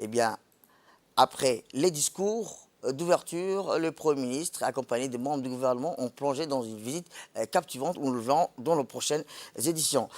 Eh bien, après les discours d'ouverture, le Premier ministre, accompagné des membres du gouvernement, ont plongé dans une visite captivante où nous le verrons dans nos prochaines éditions.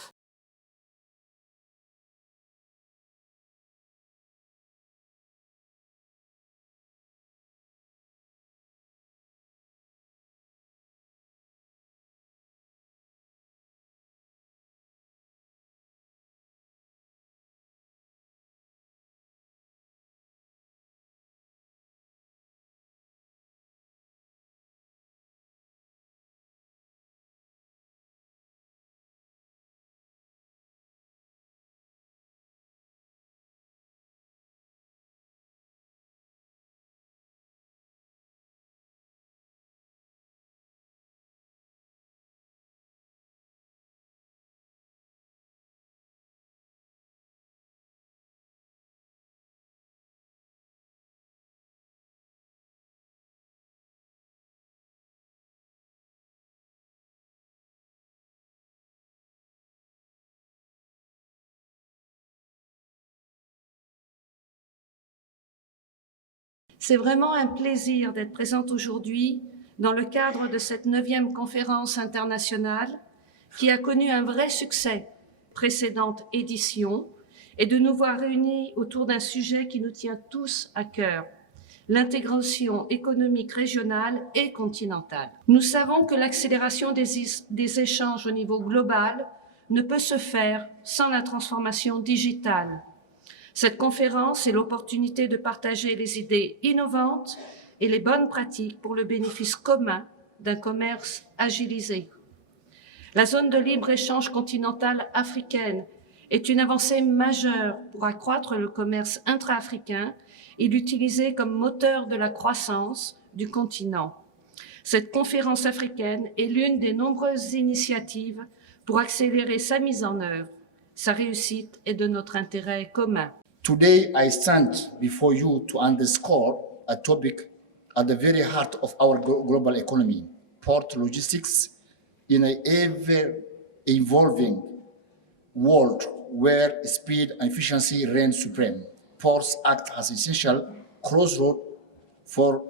C'est vraiment un plaisir d'être présente aujourd'hui dans le cadre de cette 9e conférence internationale qui a connu un vrai succès, précédente édition, et de nous voir réunis autour d'un sujet qui nous tient tous à cœur, l'intégration économique régionale et continentale. Nous savons que l'accélération des échanges au niveau global ne peut se faire sans la transformation digitale. Cette conférence est l'opportunité de partager les idées innovantes et les bonnes pratiques pour le bénéfice commun d'un commerce agilisé. La zone de libre-échange continentale africaine est une avancée majeure pour accroître le commerce intra-africain et l'utiliser comme moteur de la croissance du continent. Cette conférence africaine est l'une des nombreuses initiatives pour accélérer sa mise en œuvre. Sa réussite est de notre intérêt commun. Today, I stand before you to underscore a topic at the very heart of our global economy, port logistics, in an ever-evolving world where speed and efficiency reign supreme. Ports act as essential crossroad for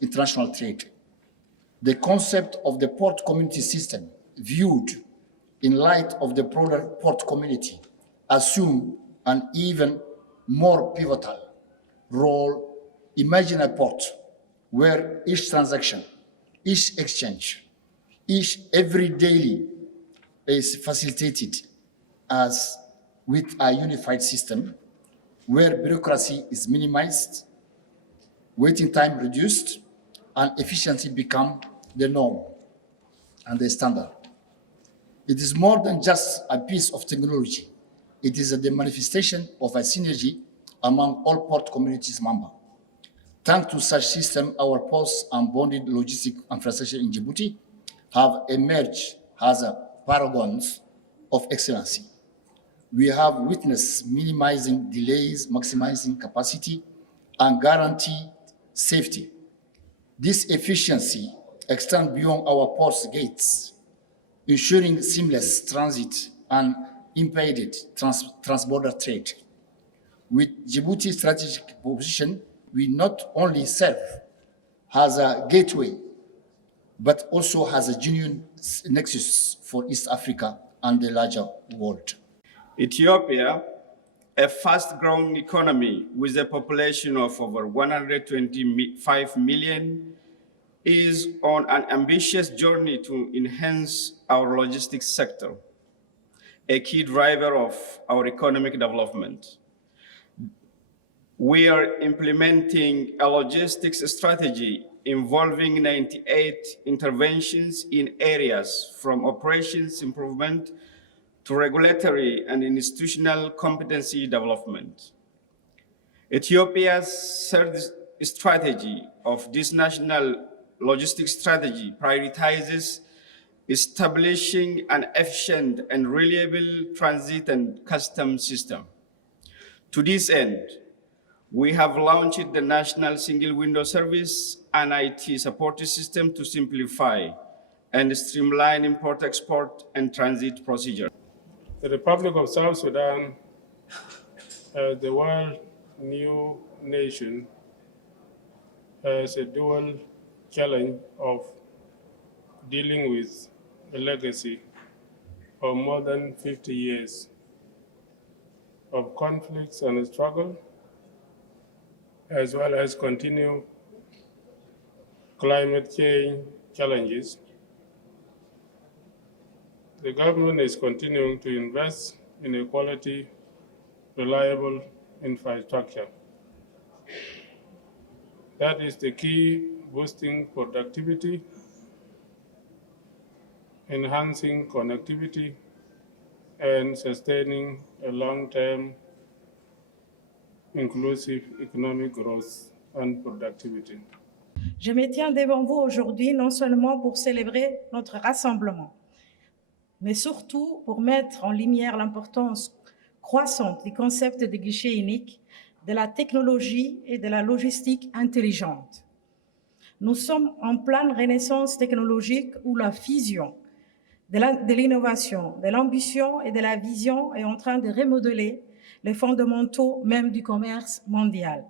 international trade. The concept of the port community system, viewed in light of the broader port community, assume an even more pivotal role. Imagine a port where each transaction, each exchange, every daily is facilitated as with a unified system where bureaucracy is minimized, waiting time reduced, and efficiency become the norm and the standard. It is more than just a piece of technology. It is the manifestation of a synergy among all port communities members. Thanks to such system, our ports and bonded logistic infrastructure in Djibouti have emerged as paragons of excellency. We have witnessed minimizing delays, maximizing capacity, and guaranteed safety. This efficiency extends beyond our ports gates, ensuring seamless transit and impeded trans-border trade. With Djibouti's strategic position, we not only serve as a gateway, but also has a genuine nexus for East Africa and the larger world. Ethiopia, a fast-growing economy with a population of over 125 million, is on an ambitious journey to enhance our logistics sector, a key driver of our economic development. We are implementing a logistics strategy involving 98 interventions in areas from operations improvement to regulatory and institutional competency development. Ethiopia's third strategy of this national logistics strategy prioritizes establishing an efficient and reliable transit and customs system. To this end, we have launched the National Single Window Service and IT support system to simplify and streamline import, export, and transit procedures. The Republic of South Sudan, the world new nation has a dual challenge of dealing with a legacy of more than 50 years of conflicts and struggle, as well as continued climate change challenges. The government is continuing to invest in a quality, reliable infrastructure. That is the key, boosting productivity, enhancing connectivity, and sustaining a long-term inclusive economic growth and productivity. Je me tiens devant vous aujourd'hui non seulement pour célébrer notre rassemblement, mais surtout pour mettre en lumière l'importance croissante du concept de guichet unique, de la technologie et de la logistique intelligente. Nous sommes en pleine renaissance technologique où la fusion de l'innovation, de l'ambition et de la vision est en train de remodeler les fondamentaux même du commerce mondial.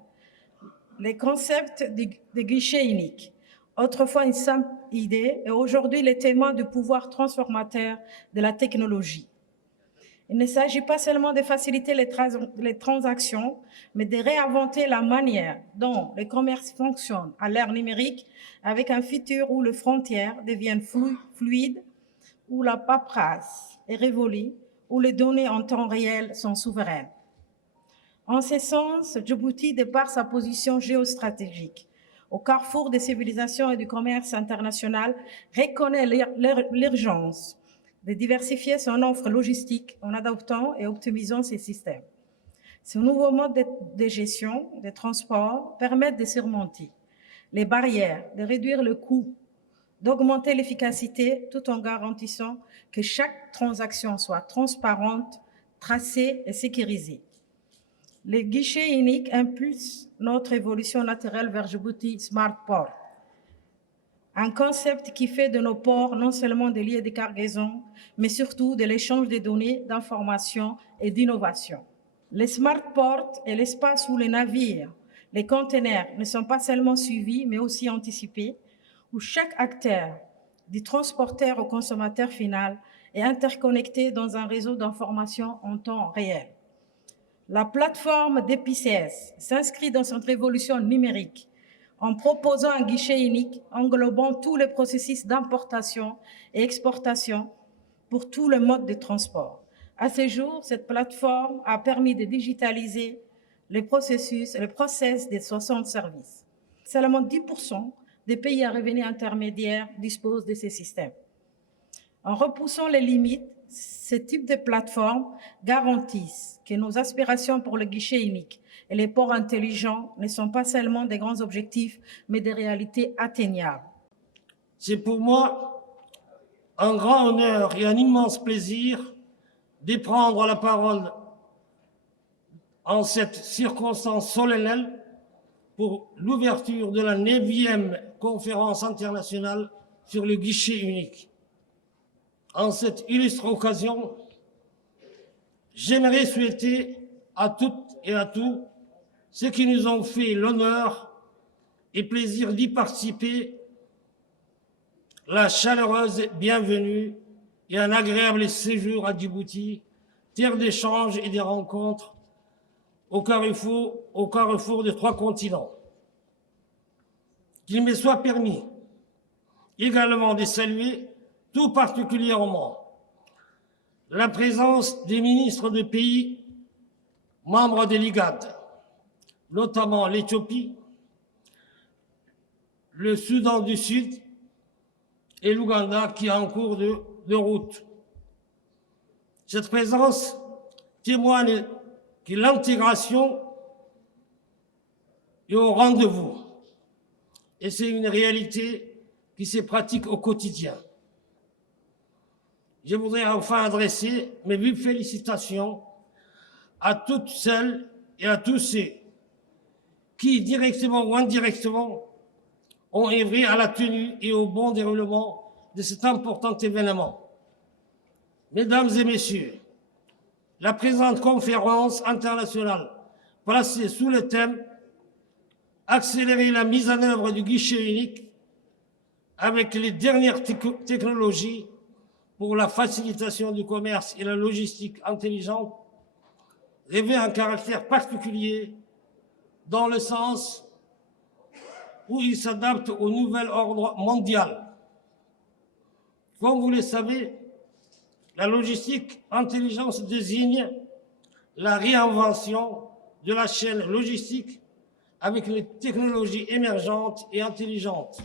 Le concept de guichet unique, autrefois une simple idée, est aujourd'hui le témoin du pouvoir transformateur de la technologie. Il ne s'agit pas seulement de faciliter les transactions, mais de réinventer la manière dont le commerce fonctionne à l'ère numérique avec un futur où les frontières deviennent fluides, où la paperasse est révolue, où les données en temps réel sont souveraines. En ce sens, Djibouti, de par sa position géostratégique, au carrefour des civilisations et du commerce international, reconnaît l'urgence de diversifier son offre logistique en adoptant et optimisant ses systèmes. Ce nouveau mode de gestion des transports permet de surmonter les barrières, de réduire le coût, d'augmenter l'efficacité tout en garantissant que chaque transaction soit transparente, tracée et sécurisée. Le guichet unique impulse notre évolution naturelle vers Djibouti Smart Port, un concept qui fait de nos ports non seulement des lieux de cargaison, mais surtout de l'échange de données, d'informations et d'innovation. Le Smart Port est l'espace où les navires, les conteneurs ne sont pas seulement suivis, mais aussi anticipés, où chaque acteur, du transporteur au consommateur final, est interconnecté dans un réseau d'informations en temps réel. La plateforme d'EPCS s'inscrit dans cette révolution numérique en proposant un guichet unique englobant tous les processus d'importation et exportation pour tout le mode de transport. À ce jour, cette plateforme a permis de digitaliser les process des 60 services. Seulement 10% des pays à revenus intermédiaires disposent de ces systèmes. En repoussant les limites, ce type de plateforme garantissent que nos aspirations pour le guichet unique et les ports intelligents ne sont pas seulement des grands objectifs, mais des réalités atteignables. C'est pour moi un grand honneur et un immense plaisir de prendre la parole en cette circonstance solennelle pour l'ouverture de la 9e conférence internationale sur le guichet unique. En cette illustre occasion, j'aimerais souhaiter à toutes et à tous ceux qui nous ont fait l'honneur et plaisir d'y participer la chaleureuse bienvenue et un agréable séjour à Djibouti, terre d'échanges et de rencontres au carrefour des 3 continents. Qu'il me soit permis également de saluer tout particulièrement la présence des ministres de pays membres de l'IGAD, notamment l'Éthiopie, le Soudan du Sud et l'Ouganda qui est en cours de route. Cette présence témoigne que l'intégration est au rendez-vous et c'est une réalité qui se pratique au quotidien. Je voudrais enfin adresser mes vives félicitations à toutes celles et à tous ceux qui, directement ou indirectement, ont œuvré à la tenue et au bon déroulement de cet important événement. Mesdames et messieurs, la présente conférence internationale placée sous le thème accélérer la mise en œuvre du guichet unique avec les dernières technologies pour la facilitation du commerce et la logistique intelligente, revêt un caractère particulier dans le sens où il s'adapte au nouvel ordre mondial. Comme vous le savez, la logistique intelligente désigne la réinvention de la chaîne logistique avec les technologies émergentes et intelligentes.